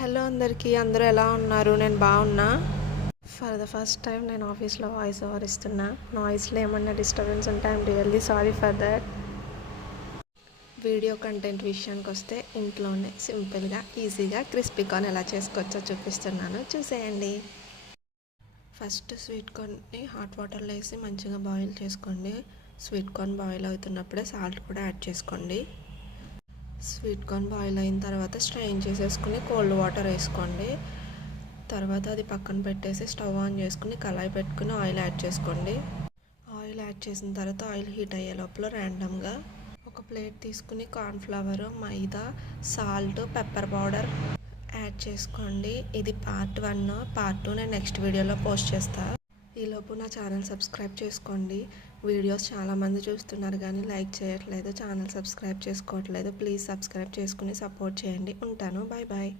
Hello అందరికీ, అందరూ ఎలా ఉన్నారు? నేను బాగున్నా. ఫర్ ద ఫస్ట్ టైం నేను ఆఫీస్లో వాయిస్ ఓవర్ ఇస్తున్నా. నాయిస్లో ఏమన్నా డిస్టర్బెన్స్ ఉంటే I'm really sorry for that. Video content విషయానికి వస్తే ఇంట్లోనే సింపుల్గా ఈజీగా క్రిస్పీ కార్న్ ఎలా చేసుకోవచ్చో చూపిస్తున్నాను, చూసేయండి. ఫస్ట్ స్వీట్ కార్న్ని హాట్ వాటర్లో వేసి మంచిగా బాయిల్ చేసుకోండి. స్వీట్ కార్న్ బాయిల్ అవుతున్నప్పుడే సాల్ట్ కూడా యాడ్ చేసుకోండి. స్వీట్ కార్న్ బాయిల్ అయిన తర్వాత స్ట్రెయిన్ చేసేసుకుని కోల్డ్ వాటర్ వేసుకోండి. తర్వాత అది పక్కన పెట్టేసి స్టవ్ ఆన్ చేసుకుని కళాయి పెట్టుకుని ఆయిల్ యాడ్ చేసుకోండి. ఆయిల్ యాడ్ చేసిన తర్వాత ఆయిల్ హీట్ అయ్యే లోపల ర్యాండమ్గా ఒక ప్లేట్ తీసుకుని కార్న్ఫ్లవర్, మైదా, సాల్ట్, పెప్పర్ పౌడర్ యాడ్ చేసుకోండి. ఇది పార్ట్ 1. పార్ట్ 2 నేను నెక్స్ట్ వీడియోలో పోస్ట్ చేస్తాను. ఈలోపు నా ఛానల్ సబ్స్క్రైబ్ చేసుకోండి. వీడియోస్ చాలామంది చూస్తున్నారు కానీ లైక్ చేయట్లేదు, ఛానల్ సబ్స్క్రైబ్ చేసుకోవట్లేదు. ప్లీజ్ సబ్స్క్రైబ్ చేసుకుని సపోర్ట్ చేయండి. ఉంటాను, బాయ్ బాయ్.